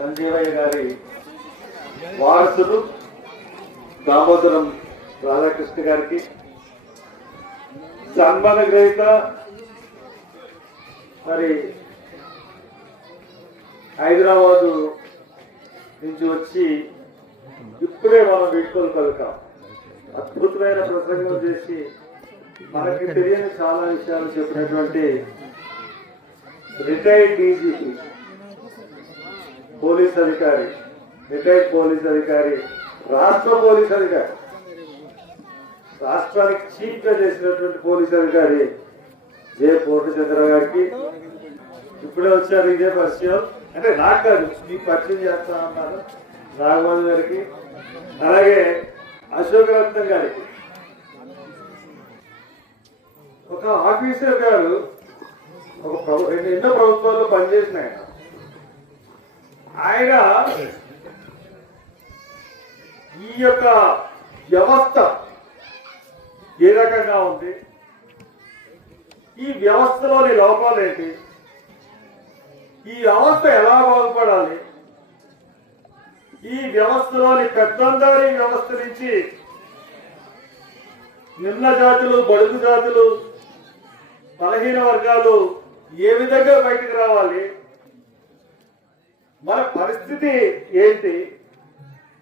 సంజీవయ్య గారి వారసులు దామోదరం రాధాకృష్ణ గారికి, సన్మాన గ్రహీత మరి హైదరాబాదు నుంచి వచ్చి ఇప్పుడే మనం వీడ్కోలు పలుకాం. అద్భుతమైన ప్రసంగం చేసి మనకి తెలియని చాలా విషయాలు చెప్పినటువంటి రిటైర్డ్ డీజీపీ పోలీస్ అధికారి, రిటైర్డ్ పోలీస్ అధికారి, రాష్ట్ర పోలీస్ అధికారి, రాష్ట్రానికి చీఫ్ గా చేసినటువంటి పోలీస్ అధికారి జే పూర్ణచంద్ర గారికి ఇప్పుడే వచ్చారు. ఇదే పరిచయం అంటే నాకు కాదు, మీకు పరిచయం చేస్తా ఉన్నారు. నాగమణి గారికి, అలాగే అశోక్ రత్నం గారికి. ఒక ఆఫీసర్ గారు ఎన్నో ప్రభుత్వాల్లో పనిచేసిన ఆయన ఈ యొక్క వ్యవస్థ ఏ రకంగా ఉంది, ఈ వ్యవస్థలోని లోపాలు ఏంటి, ఈ వ్యవస్థ ఎలా బాగుపడాలి, ఈ వ్యవస్థలోని పెద్దందారి వ్యవస్థ నుంచి నిమ్న జాతులు, బడుగు జాతులు, బలహీన వర్గాలు ఏ విధంగా బయటకు రావాలి, మన పరిస్థితి ఏంటి,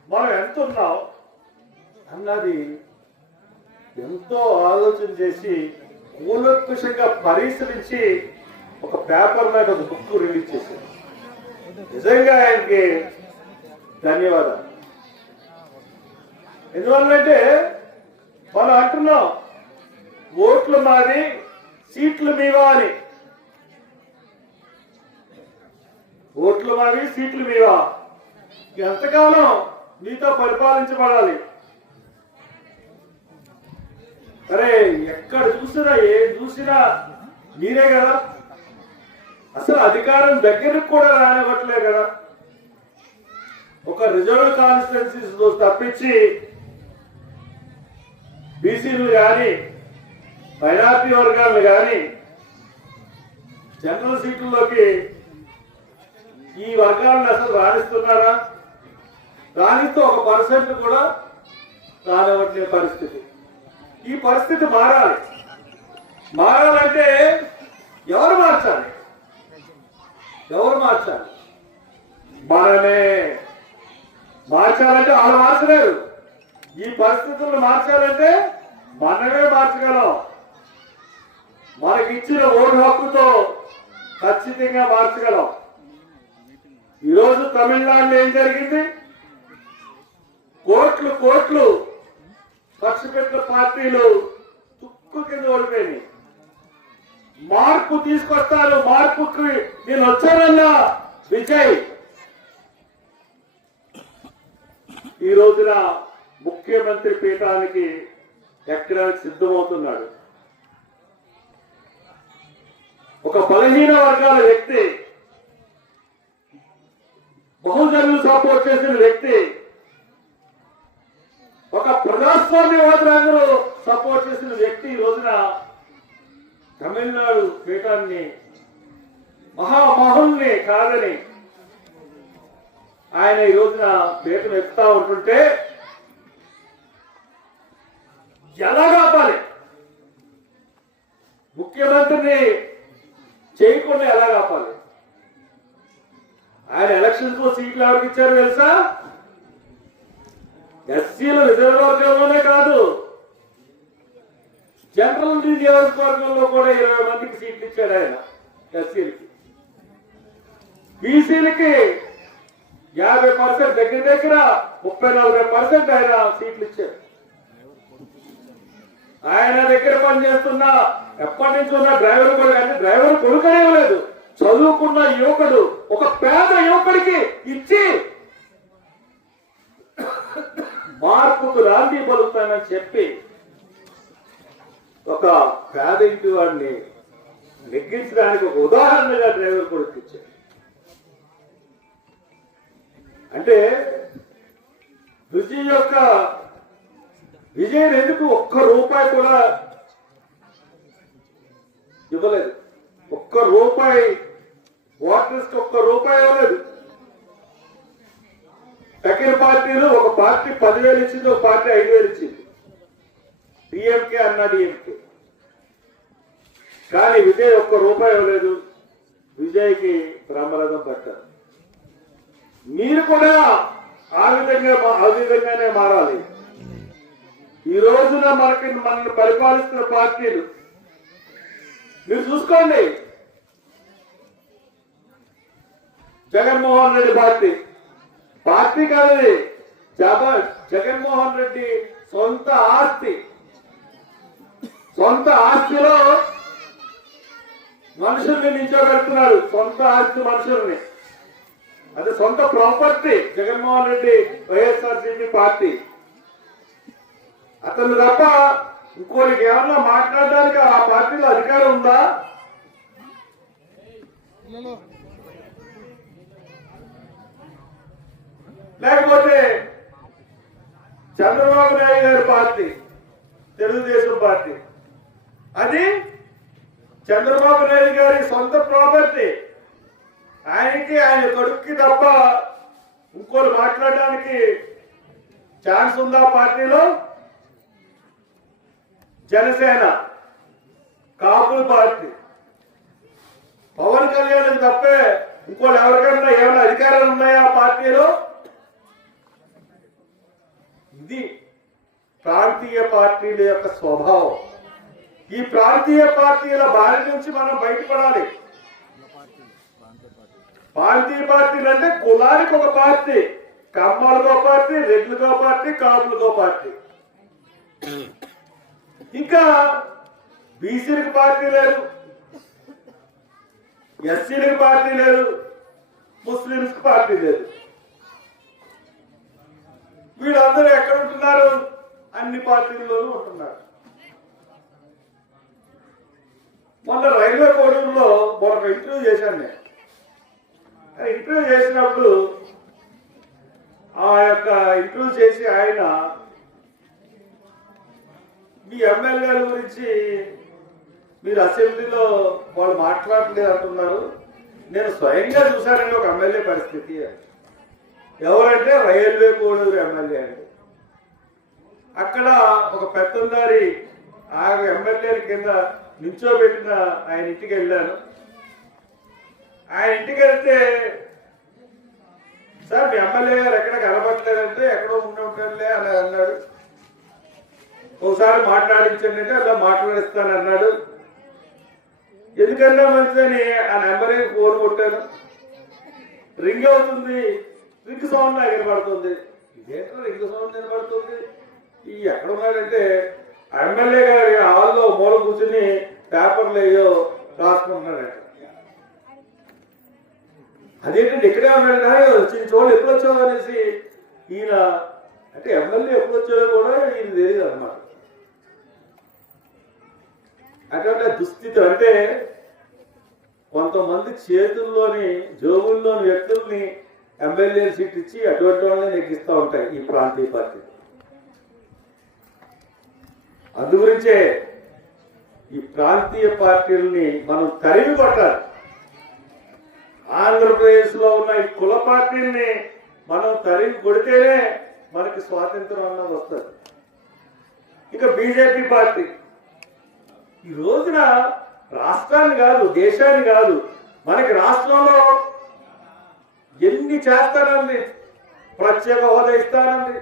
మనం ఎంత ఉన్నాం అన్నది ఎంతో ఆలోచన చేసి కూలంకుషంగా పరిశీలించి ఒక పేపర్ మీద ఒక బుక్ రిలీజ్ చేశారు. నిజంగా ఆయనకి ధన్యవాదాలు. ఎందువల్లంటే మనం అంటున్నాం ఓట్లు మాది సీట్లు మీవా అని. ఓట్లు మావి సీట్లు మీవా, ఎంతకాలం మీతో పరిపాలించబడాలి. అరే ఎక్కడ చూసినా ఏం చూసినా మీరే కదా, అసలు అధికారం దగ్గరకు కూడా రానివ్వట్లే కదా. ఒక రిజర్వ్ కాన్స్టిట్యున్సీస్ తప్పించి బీసీలు కానీ మైనార్టీ వర్గాలను కానీ జనరల్ సీట్లలోకి ఈ వర్గాలను అసలు రాణిస్తున్నారా? రాణిస్తూ 1% కూడా రానివ్వట్లే పరిస్థితి. ఈ పరిస్థితి మారాలి. మారాలంటే ఎవరు మార్చాలి? ఎవరు మార్చాలి? మనమే మార్చాలంటే వాళ్ళు మార్చలేరు. ఈ పరిస్థితులను మార్చాలంటే మనమే మార్చగలం. మనకి ఇచ్చిన ఓటు హక్కుతో ఖచ్చితంగా మార్చగలం. ఈరోజు తమిళనాడులో ఏం జరిగింది? కోట్లు కోట్లు ఖర్చు పెట్టిన పార్టీలు తుక్కు కింద ఓడిపోయినాయి. మార్పు తీసుకొస్తారు, మార్పుకి నేను వచ్చానన్నా విజయ్ ఈ రోజున ముఖ్యమంత్రి పీఠానికి ఎక్కడానికి సిద్ధమవుతున్నాడు. ఒక బలహీన వర్గాల వ్యక్తి, బహుజనులు సపోర్ట్ చేసిన వ్యక్తి, ఒక ప్రజాస్వామ్యవాదులందరూ సపోర్ట్ చేసిన వ్యక్తి ఈ రోజున తమిళనాడు పీఠాన్ని మహామహుల్ని కాదని ఆయన ఈ రోజున పీఠం ఎక్కుతా ఉంటుంటే ఎలా కాపాలి? ముఖ్యమంత్రిని చేయకుండా ఎలా కాపాలి? ఆయన ఎలక్షన్స్ లో సీట్లు ఎవరికి ఇచ్చారు తెలుసా? ఎస్సీలు రిజర్వ్ వర్గంలోనే కాదు, జనరల్ నియోజకవర్గంలో కూడా 20 మందికి సీట్లు ఇచ్చాడు ఆయన ఎస్సీలకి. బీసీలకి 50% దగ్గర దగ్గర 30-40% ఆయన సీట్లు ఇచ్చాడు. ఆయన దగ్గర పనిచేస్తున్న ఎప్పటి నుంచి ఉన్న డ్రైవర్ కూడా కానీ డ్రైవర్ కొడుకనే లేదు, చదువుకున్న యువకుడు ఒక పేద యువకుడికి ఇచ్చి మార్పుకు రాంతి పలుకుతానని చెప్పి ఒక పేద ఇంటి వాడిని నెగ్గించడానికి ఒక ఉదాహరణగా డ్రైవర్ కొడుకు ఇచ్చాడు. అంటే విజయ్ ఎందుకు ఒక్క రూపాయి కూడా ఇవ్వలేదు, ఒక్క రూపాయి ఓటర్స్ ఒక్క రూపాయి ఇవ్వలేదు. సెకండ్ పార్టీలు ఒక పార్టీ 10,000 ఇచ్చింది, ఒక పార్టీ 5,000 ఇచ్చింది, డిఎంకే అన్నా డిఎంకే. కానీ విజయ్ ఒక్క రూపాయి ఇవ్వలేదు. విజయ్కి బ్రహ్మరథం పట్టారు. మీరు కూడా ఆ విధంగానే మారాలి. ఈ రోజున మనల్ని పరిపాలిస్తున్న పార్టీలు మీరు చూసుకోండి. జగన్మోహన్ రెడ్డి పార్టీ కాదు, జగన్మోహన్ రెడ్డి సొంత ఆస్తిలో మనుషుల్ని నిల్చోబెడుతున్నాడు. సొంత ఆస్తి మనుషుల్ని, అదే సొంత ప్రాపర్టీ జగన్మోహన్ రెడ్డి వైఎస్ఆర్సీపీ పార్టీ. అతను తప్ప ఇంకోటికి ఏమన్నా మాట్లాడడానికి ఆ పార్టీలో అధికారం ఉందా? లేకపోతే చంద్రబాబు నాయుడు గారి పార్టీ తెలుగుదేశం పార్టీ, అది చంద్రబాబు నాయుడు గారి సొంత ప్రాపర్టీ. ఆయనకి ఆయన కొడుక్కి తప్ప ఇంకోటి మాట్లాడడానికి ఛాన్స్ ఉందా పార్టీలో? జనసేన కాపుల పార్టీ, పవన్ కళ్యాణ్ తప్పే ఇంకోటి ఎవరికైనా ఏమైనా అధికారాలు ఉన్నాయా పార్టీలో? ఇది ప్రాంతీయ పార్టీల యొక్క స్వభావం. ఈ ప్రాంతీయ పార్టీల బారి నుంచి మనం బయటపడాలి. ప్రాంతీయ పార్టీలు అంటే కులానికి ఒక పార్టీ, కమ్మలకో పార్టీ, రెడ్లకో పార్టీ, కాపులకో పార్టీ. ఇంకా బీసీలకు పార్టీ లేదు, ఎస్సీలకు పార్టీ లేదు, ముస్లింస్ పార్టీ లేదు. వీళ్ళందరూ ఎక్కడ ఉంటున్నారు? అన్ని పార్టీల్లోనూ ఉంటున్నారు. మొన్న రైల్వే కోడూరులో మరొక ఇంటర్వ్యూ చేశాను నేను. ఇంటర్వ్యూ చేసినప్పుడు ఆ యొక్క ఇంటర్వ్యూ చేసి ఆయన మీ ఎమ్మెల్యేల గురించి మీరు అసెంబ్లీలో వాళ్ళు మాట్లాడలేదు అంటున్నారు. నేను స్వయంగా చూశానండి ఒక ఎమ్మెల్యే పరిస్థితి. ఎవరంటే రైల్వే కోడూరు ఎమ్మెల్యే అండి. అక్కడ ఒక పెత్తందారి ఆ ఎమ్మెల్యేల కింద నించోబెట్టిన ఆయన ఇంటికి వెళ్ళాను. ఆయన ఇంటికి వెళ్తే, సార్ మీ ఎమ్మెల్యే గారు ఎక్కడ కనబడలేదంటే ఎక్కడో ఉండి ఉంటారులే అని అన్నాడు. ఒకసారి మాట్లాడించండి అంటే అలా మాట్లాడిస్తాను అన్నాడు. ఎందుకన్నా మంచిదని ఆ నెంబరే ఫోన్ కొట్టాను. రింగ్ అవుతుంది, రింగ్ సౌండ్ నాకు వినబడుతుంది. ఇదేంటో రింగ్ సౌండ్ వినబడుతుంది, ఈ ఎక్కడ ఉన్నాడంటే ఎమ్మెల్యే గారి హాల్లో మూల కూర్చుని పేపర్లు ఏయో రాసుకుంటున్నాడు. అదేంటంటే ఇక్కడే ఉన్నాడు, చూడండి ఎప్పుడు వచ్చావు అనేసి ఈయన అంటే ఎమ్మెల్యే ఎప్పుడు వచ్చాడో కూడా ఈయన తెలియదు అన్నమాట. అటువంటి దుస్థితి అంటే కొంతమంది చేతుల్లోని జోబుల్లోని వ్యక్తుల్ని ఎమ్మెల్యే సీట్ ఇచ్చి అటువంటి వాళ్ళని నెగ్గిస్తూ ఉంటాయి ఈ ప్రాంతీయ పార్టీ. అందుగురించే ఈ ప్రాంతీయ పార్టీలని మనం తరిమి కొట్టాలి. ఆంధ్రప్రదేశ్ లో ఉన్న ఈ కుల పార్టీల్ని మనం తరిమి కొడితేనే మనకి స్వాతంత్రం అన్నది వస్తుంది. ఇక బీజేపీ పార్టీ ఈ రోజున రాష్ట్రాన్ని కాదు, దేశాన్ని కాదు, మనకి రాష్ట్రంలో ఎన్ని చేస్తానండి, ప్రత్యేక హోదా ఇస్తానండి,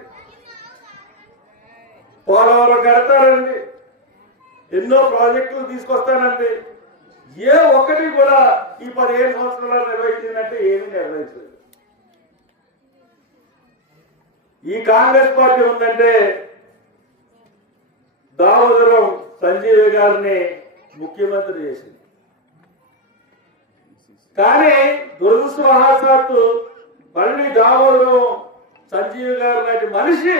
పోలవరం కడతారండి, ఎన్నో ప్రాజెక్టులు తీసుకొస్తానండి. ఏ ఒక్కటి కూడా ఈ 15 సంవత్సరాలు నిర్వహించిందంటే ఏమీ నిర్వహించలేదు. ఈ కాంగ్రెస్ పార్టీ ఉందంటే దామోదరం సంజీవ్ గారిని ముఖ్యమంత్రి చేసింది. కానీ దురదృష్టవశాత్తు మళ్ళీ దామోదరం సంజీవ్ గారు లాంటి మనిషి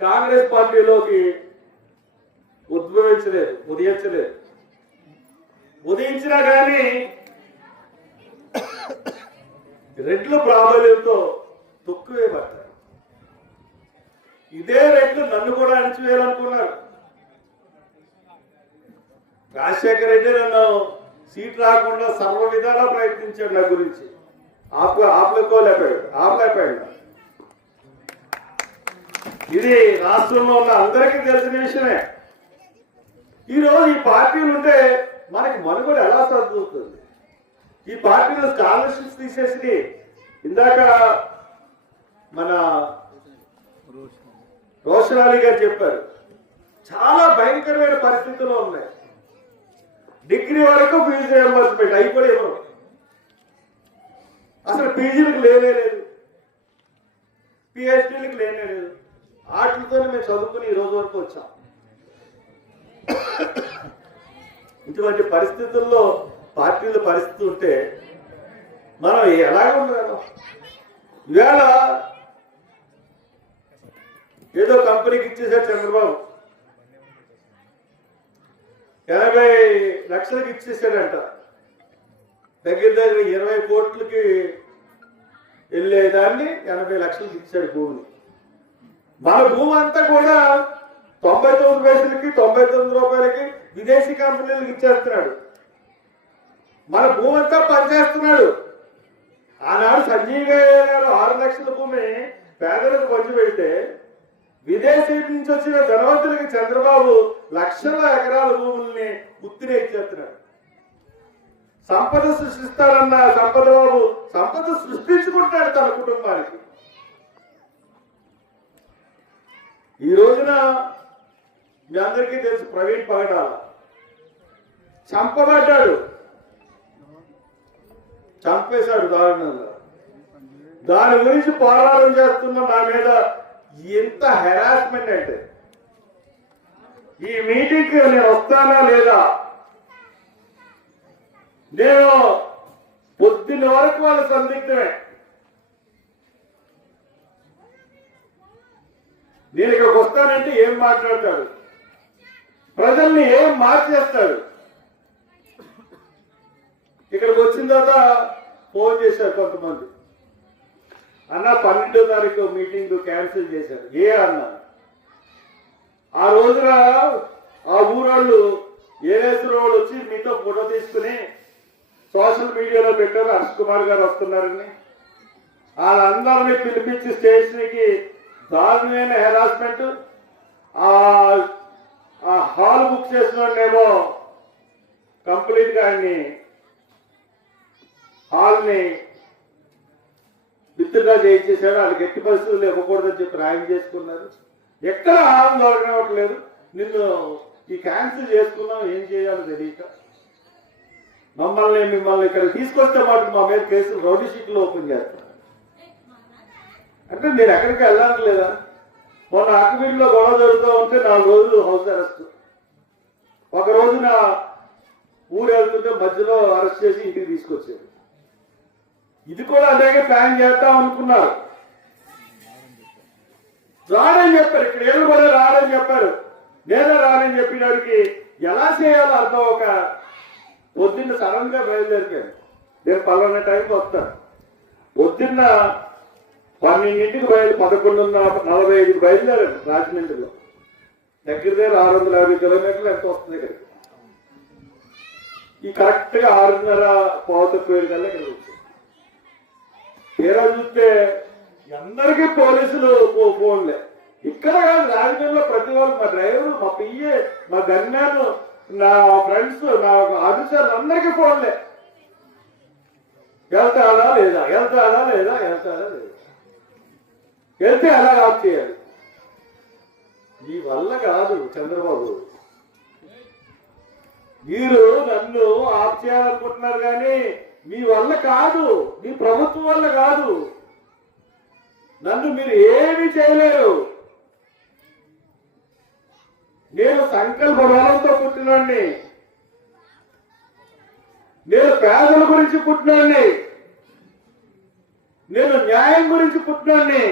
కాంగ్రెస్ పార్టీలోకి ఉదయించలేదు. ఉదయించినా కానీ రెడ్లు ప్రాబల్యంతో తొక్కువే పడతారు. ఇదే రెడ్లు నన్ను కూడా అణిచివేయాలనుకున్నారు. రాజశేఖర రెడ్డి నన్ను సీట్ రాకుండా సర్వ విధాలా ప్రయత్నించాడు. నా గురించి ఆపలేపాడు. ఇది రాష్ట్రంలో ఉన్న అందరికీ తెలిసిన విషయమే. ఈరోజు ఈ పార్టీలు ఉంటే మనకి మనుగడ ఎలా సర్దుతుంది? ఈ పార్టీలో స్కాలర్షిప్స్ తీసేసి ఇందాక మన రోషన్ అలీ గారు చెప్పారు, చాలా భయంకరమైన పరిస్థితుల్లో ఉన్నాయి. డిగ్రీ వరకు ఫీజు రియంబర్స్మెంట్ అయిపోయి ఇవ్వరు. అసలు పీజీలకు లేనే లేదు, పిహెచ్డీలకు లేనే లేదు. వాటితోనే మేము చదువుకుని ఈ రోజు వరకు వచ్చాం. ఇటువంటి పరిస్థితుల్లో పార్టీల పరిస్థితి ఉంటే మనం ఎలాగ ఉండగలం? ఇవాళ ఏదో కంపెనీకి ఇచ్చేసాడు చంద్రబాబు, 80 లక్షలకి ఇచ్చేసాడంట. దగ్గర 20 కోట్లకి వెళ్ళేదాన్ని 80 లక్షలకి ఇచ్చాడు భూమిని. మన భూమి అంతా కూడా 99 పైసలకి 99 రూపాయలకి విదేశీ కంపెనీలకు ఇచ్చేస్తున్నాడు. మన భూమి అంతా పనిచేస్తున్నాడు. ఆనాడు సంజీవ్ గారు 6 లక్షల భూమి పేదలకు పంచి పెడితే విదేశీ నుంచి వచ్చిన ధనవంతులకి చంద్రబాబు లక్షల ఎకరాల భూముల్ని గుర్తునే ఇచ్చేస్తున్నాడు. సంపద సృష్టిస్తారన్న బాబు సంపద సృష్టించుకుంటాడు తన కుటుంబానికి. ఈ రోజున మీ అందరికీ తెలుసు, ప్రవీణ్ పగడాల చంపబడ్డాడు, చంపేశాడు దారుణంగా. దాని గురించి పోరాటం చేస్తున్న నా మీద ఎంత హెరాస్మెంట్ అంటే, ఈ మీటింగ్కి నేను వస్తానా లేదా? నేను పొద్దున్న వరకు వాళ్ళ సందిగ్ధమే. నేను ఇక్కడికి వస్తానంటే ఏం మాట్లాడతాడు, ప్రజల్ని ఏం మార్చేస్తాడు. ఇక్కడికి వచ్చిన తర్వాత ఫోన్ చేశారు కొంతమంది, అన్న 12వ తారీఖు మీటింగ్ క్యాన్సిల్ చేశారు. అన్న ఆ రోజున ఆ ఊరాళ్ళు ఏలేశ్వర వాళ్ళు వచ్చి మీతో ఫోటో తీసుకుని సోషల్ మీడియాలో పెట్టారు, హర్ష్ కుమార్ గారు వస్తున్నారని. వాళ్ళందరినీ పిలిపించి స్టేషన్కి దారుణమైన హెరాస్మెంట్. ఆ హాల్ బుక్ చేసిన వాళ్ళేమో కంప్లీట్ గా ఆయన్ని హాల్ని విత్డ్రా చేయించేశాడు. వాళ్ళకి ఎట్టి పరిస్థితులు ఇవ్వకూడదని చెప్పి రాయం చేసుకున్నారు. ఎక్కడ హాల్ దొరకనివ్వట్లేదు. నిన్ను ఈ క్యాన్సిల్ చేసుకున్నాం, ఏం చేయాలో తెలియక మిమ్మల్ని ఇక్కడ తీసుకొస్తే మాట మా మీద కేసులు రౌడీ షీట్లు ఓపెన్ చేస్తారు. అంటే నేను ఎక్కడికి వెళ్ళడానికి లేదా? మొన్న అక్కవీడిలో గొడవ జరుగుతూ ఉంటే 4 రోజులు హౌస్ అరెస్ట్. ఒక రోజున ఊరు వెళ్తుంటే మధ్యలో అరెస్ట్ చేసి ఇంటికి తీసుకొచ్చారు. ఇది కూడా అలాగే ప్లాన్ చేద్దాం అనుకున్నారు. రాడని చెప్పారు, ఇక్కడ ఏళ్ళు కూడా రాడని చెప్పారు. నేనే రానని చెప్పినడికి ఎలా చేయాలో అర్థం. ఒక పొద్దున్న సడన్ గా బయలుదేరిపోయాను, నేను పలానా టైంకి వస్తాను. పొద్దున్న 12ంటికి 11:45కి బయలుదేరాను. రాజమండ్రిలో దగ్గర 650 కిలోమీటర్లు ఎంత వస్తుంది ఇక్కడికి. ఈ కరెక్ట్ గా 6:30 కల్లా ఇక్కడికి వచ్చాను. తీరా చూస్తే అందరికీ పోలీసులు ఫోన్లే. ఇక్కడ కాదు, రాజమండ్రిలో ప్రతి వాళ్ళు, మా డ్రైవరు, మా పిఏ, మా గన్మ్యాన్, నా ఫ్రెండ్స్, నా ఆఫీసర్లు అందరికీ ఫోన్లే. వెళ్తాడా లేదా, వెళ్తాడా లేదా, వెళ్తాడా లేదా, వెళ్తే అలా ఆఫ్ చేయాలి. ఈ వల్ల కాదు చంద్రబాబు. మీరు నన్ను ఆప్ చేయాలనుకుంటున్నారు కానీ మీ వల్ల కాదు, మీ ప్రభుత్వం వల్ల కాదు. నన్ను మీరు ఏమీ చేయలేరు. నేను సంకల్ప బలంతో పుట్టినండి. నేను పేదల గురించి పుట్టినండి. నేను న్యాయం గురించి పుట్టినండి.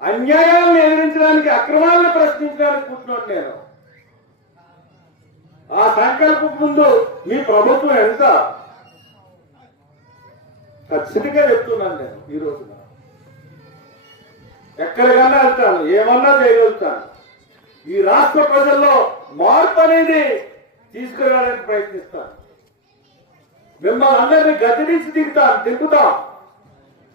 అన్యాయాలను ఎదిరించడానికి, అక్రమాలను ప్రశ్నించడానికి పుట్టినాడు నేను. ఆ సంకల్పం ముందు మీ ప్రభుత్వం ఎంత? ఖచ్చితంగా చెప్తున్నాను నేను. ఈ రోజున ఎక్కడికన్నా వెళ్తాను, ఏమన్నా చేయగలుగుతాను. ఈ రాష్ట్ర ప్రజల్లో మార్పు అనేది తీసుకురావడానికి ప్రయత్నిస్తాను. మిమ్మల్ని అందరినీ గతి నుంచి దింపుతాం.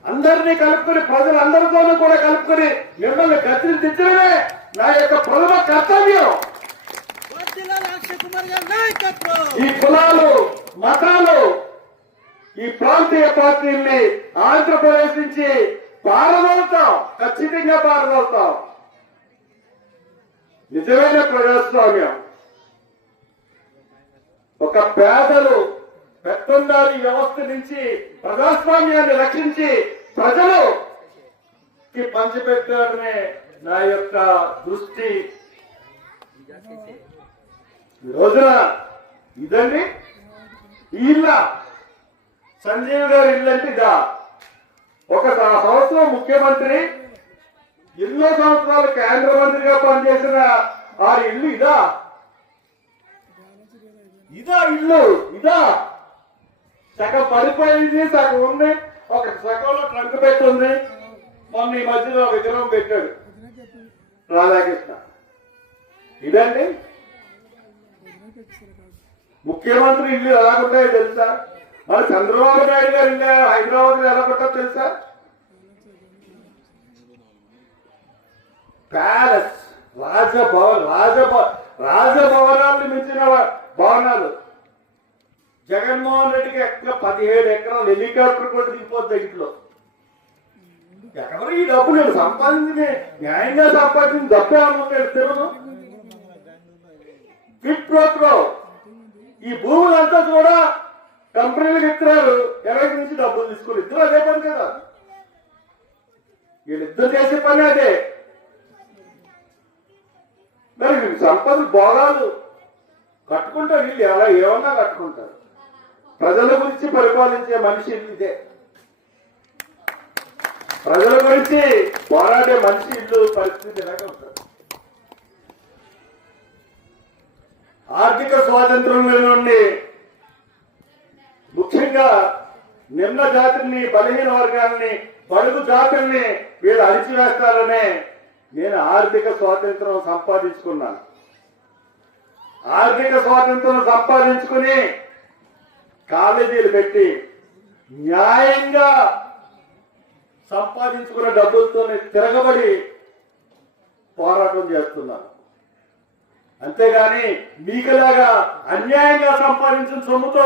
అందరినీ కలుపుకొని, ప్రజలందరితోనూ కూడా కలుపుకొని మిమ్మల్ని గతిని దించడమే నా యొక్క ప్రథమ కర్తవ్యం. ఈ కులాలు, మతాలు, ఈ ప్రాంతీయ పార్టీల్ని ఆంధ్రప్రదేశ్ నుంచి పారదోలుతాం. ఖచ్చితంగా పారదోలుతాం. నిజమైన ప్రజాస్వామ్యం ఒక పేదలు పెత్తందారీ వ్యవస్థ నుంచి ప్రజాస్వామ్యాన్ని రక్షించి ప్రజలుకి పంచిపెట్టడమే నా యొక్క దృష్టి. ఈ రోజున ఇదండి ఇల్ల సంజీవ్ గారి ఇల్లు అంటే ఇదా? ఒక సంవత్సరం ముఖ్యమంత్రి, ఎన్నో సంవత్సరాలు కేంద్ర మంత్రిగా పనిచేసిన ఆ ఇల్లు ఇదా? ఇల్లు ఇదా? సగం పడిపోయింది, సగం ఉంది, ఒక సగంలో ట్రంక్ పెట్టి ఉంది. మొన్న ఈ మధ్యలో విగ్రహం పెట్టాడు రాధాకృష్ణ. ఇదండి ముఖ్యమంత్రి ఇల్లు ఎలాగుంటాయో తెలుసా? మరి చంద్రబాబు నాయుడు గారు ఇల్లు హైదరాబాద్ ఎలా ఉంటాయో తెలుసా? ప్యాలెస్, రాజభవనాలను మించిన భవనాలు. జగన్మోహన్ రెడ్డికి 17 ఎకరాలు హెలికాప్టర్ కూడా దిగిపోద్ది ఇంట్లో. ఎవరు ఈ డబ్బు నేను సంపాదించి న్యాయంగా సంపాదించిన డబ్బు ఏమన్నా తెలుసు? ఫిట్ ప్రోత్రో ఈ భూములంతా కూడా కంపెనీలకు ఇస్తున్నారు. ఎవరి నుంచి డబ్బులు తీసుకుని ఇద్దరు అదే పని కదా. వీళ్ళిద్దరు చేసే పని అదే. మరి సంపద భోగాలు కట్టుకుంటారు. వీళ్ళు ఎలా ఏమన్నా కట్టుకుంటారు. ప్రజల గురించి పరిపాలించే మనిషి ఇదే. ప్రజల గురించి పోరాడే మనిషి ఇల్లు పరిస్థితి ఎలాగ ఉంటుంది. ఆర్థిక స్వాతంత్రం నుండి ముఖ్యంగా నిమ్న జాతుల్ని, బలహీన వర్గాల్ని, బడుగు జాతుల్ని వీళ్ళు అణిచివేస్తారనే నేను ఆర్థిక స్వాతంత్రం సంపాదించుకున్నాను. ఆర్థిక స్వాతంత్రం సంపాదించుకుని కాలేజీలు పెట్టి న్యాయంగా సంపాదించుకున్న డబ్బులతోనే తిరగబడి పోరాటం చేస్తున్నాను. అంతేగాని మీకులాగా అన్యాయంగా సంపాదించిన సొమ్ముతో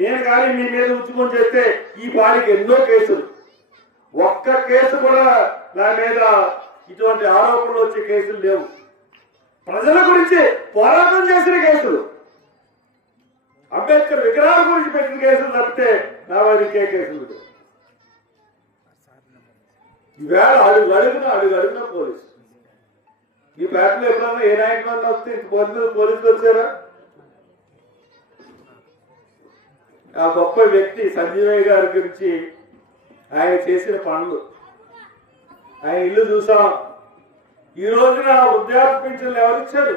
నేను కానీ మీ మీద ఉద్యమం చేస్తే ఈ పాడికి ఎన్నో కేసులు. ఒక్క కేసు కూడా నా మీద ఇటువంటి ఆరోపణలు వచ్చే కేసులు లేవు. ప్రజల గురించి పోరాటం చేసిన కేసులు, అంబేద్కర్ విగ్రహాల గురించి పెట్టిన కేసులు తప్పితే నా వారికి ఏ కేసులు లేవు. ఈవేళ అడుగున పోలీసు. ఈ పేటలో ఎప్పుడన్నా ఏ నాయకులు వస్తే పోలీసులు వచ్చారా? ఆ గొప్ప వ్యక్తి సంజీవయ్య గారి గురించి ఆయన చేసిన పనులు, ఆయన ఇల్లు చూసాం. ఈ రోజున వృద్ధాప్య పింఛన్లు ఎవరిచ్చారు?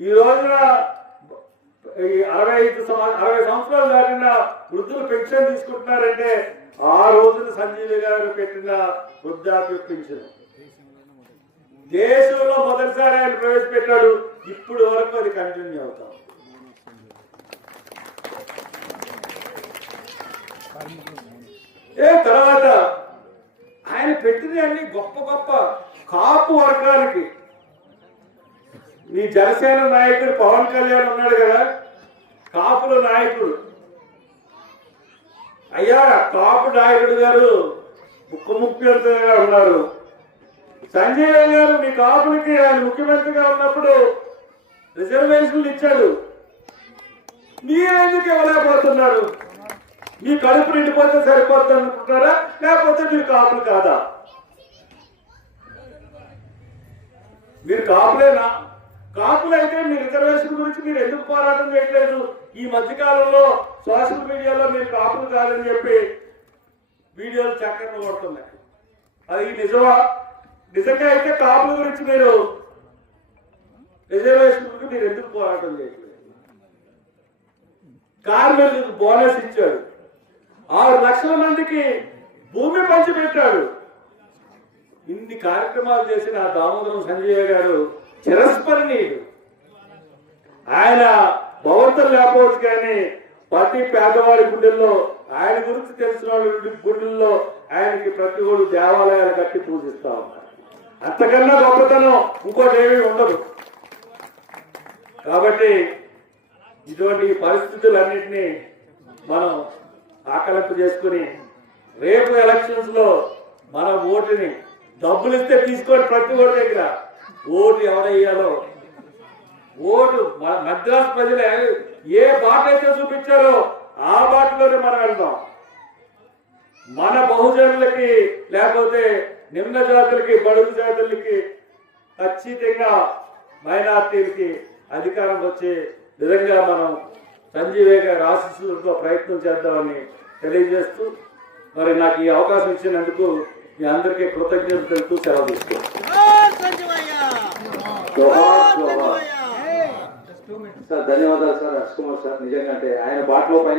ఈ రోజున 60 సంవత్సరాలు దాటిన వృద్ధులు పెన్షన్ తీసుకుంటున్నారంటే ఆ రోజున సంజీవయ్య గారు పెట్టిన వృద్ధాప్య పింఛన్. దేశంలో మొదటిసారి ఆయన ప్రవేశపెట్టాడు. ఇప్పుడు వరకు అది కంటిన్యూ అవుతాం. తర్వాత ఆయన పెట్టినవి అన్ని గొప్ప గొప్ప కాపు వర్గానికి. ఈ జనసేన నాయకుడు పవన్ కళ్యాణ్ ఉన్నాడు కదా, కాపుల నాయకుడు. అయ్యా కాపు నాయకుడు గారు ముఖ్యమంత్రిగా ఉన్నారు. సంజయ్ గారు మీ కాపులకి ఆయన ముఖ్యమంత్రిగా ఉన్నప్పుడు రిజర్వేషన్లు ఇచ్చాడు. మీరెందుకు ఇవ్వలేకపోతున్నారు? మీ కడుపు నిండిపోతే సరిపోతుంది అనుకుంటున్నారా, లేకపోతే మీరు కాపులు కాదా? మీరు కాపులేనా? కాపులైతే మీ రిజర్వేషన్ గురించి మీరు ఎందుకు పోరాటం చేయట్లేదు? ఈ మధ్యకాలంలో సోషల్ మీడియాలో మీరు కాపులు కాదని చెప్పి వీడియోలు చక్కర్లు కొడుతున్నాయి. అది నిజమా? నిజంగా అయితే కాపుల గురించి మీరు రిజర్వేషన్ గురించి మీరు ఎందుకు పోరాటం చేయట్లేదు? కార్మికులకు బోనస్ ఇచ్చాడు, 6 లక్షల మందికి భూమి పంచిపెట్టాడు. ఇన్ని కార్యక్రమాలు చేసిన దామోదరం సంజయ్ గారు చిరస్మరణీయుడు. ఆయన భవంతులు లేకపోవచ్చు కానీ ప్రతి పేదవాడి గుండెల్లో ఆయన గురించి తెలిసిన వాళ్ళ గుండెల్లో ఆయనకి ప్రతి ఒడు దేవాలయాలు కట్టి పూజిస్తా ఉన్నారు. అంతకన్నా గొప్పతనం ఇంకోటి ఏమీ ఉండదు. కాబట్టి ఇటువంటి పరిస్థితులన్నింటినీ మనం ఆకలింపు చేసుకుని రేపు ఎలక్షన్స్ లో మన ఓటుని డబ్బులు ఇస్తే తీసుకొని ప్రతి ఓటు దగ్గర ఓటు ఎవరయ్యాలో ఓటు మద్రాసు ప్రజలు ఏ బాట అయితే చూపించారో ఆ బాటలోనే మనం వెళ్దాం. మన బహుజనులకి లేకపోతే నిమ్న జాతులకి బడుగు జాతులకి ఖచ్చితంగా మైనార్టీలకి అధికారం వచ్చే విధంగా మనం సంజీవే గారి ఆశీస్సులతో ప్రయత్నం చేద్దామని తెలియజేస్తూ మరి నాకు ఈ అవకాశం ఇచ్చినందుకు మీ అందరికీ కృతజ్ఞతలు తెలుపుతూ సెలవు తీసుకుంటాం. సార్ ధన్యవాదాలు సార్ హర్ష్ కుమార్ సార్. నిజంగా అంటే ఆయన బాటలో పైన